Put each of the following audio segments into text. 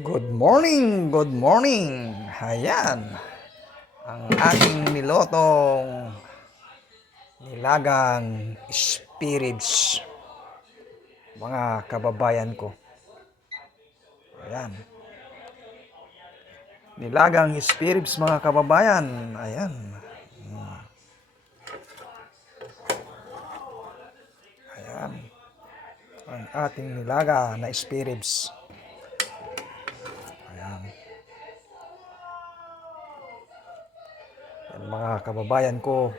Good morning, good morning. Ayan, ang ating nilotong nilagang spirits, mga kababayan ko. Ayan, nilagang spirits mga kababayan. Ayan, ayan, ang ating nilaga na spirits. Ayan, ayan mga kababayan ko.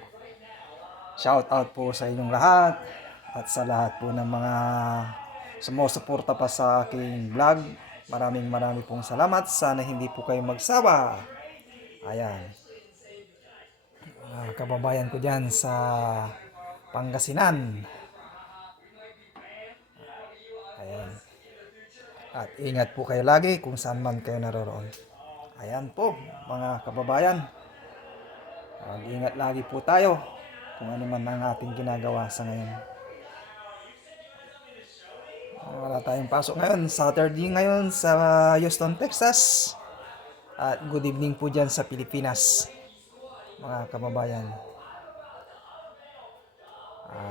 Shout out po sa inyong lahat at sa lahat po ng mga sumusuporta pa sa aking vlog. Maraming pong salamat. Sana hindi po kayo magsawa. Ayan, mga kababayan ko dyan sa Pangasinan. Ayan. At ingat po kayo lagi kung saan man kayo naroroon. Ayan po mga kababayan. Mag-ingat lagi po tayo kung ano man ang ating ginagawa sa ngayon. Wala tayong pasok ngayon. Saturday ngayon sa Houston, Texas. At good evening po dyan sa Pilipinas, mga kababayan.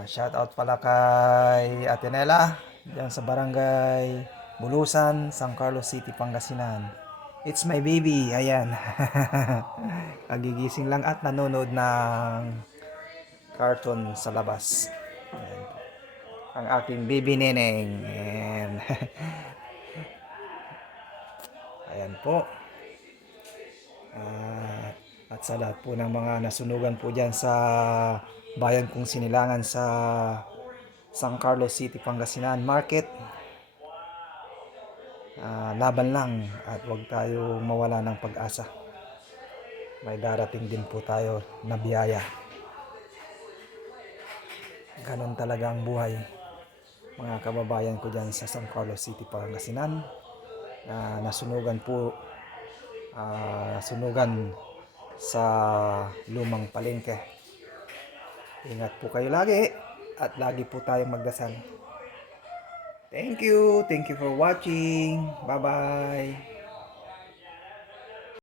Shout out pala kay Atenela dyan sa Barangay Bulusan, San Carlos City, Pangasinan. It's my baby. Ayan. Kagigising lang at nanonood ng cartoon sa labas. Ayan. Ang aking baby neneng. Ayan. Ayan po. At sa lahat po ng mga nasunugan po dyan sa bayan kong Sinilangan sa San Carlos City, Pangasinan Market. Laban lang at huwag tayo mawala ng pag-asa. May darating din po tayo na biyaya. Ganon talaga ang buhay, mga kababayan ko dyan sa San Carlos City, Pangasinan. Nasunugan po, nasunugan sa lumang palengke. Ingat po kayo lagi at lagi po tayong magdasal. Thank you for watching. Bye bye.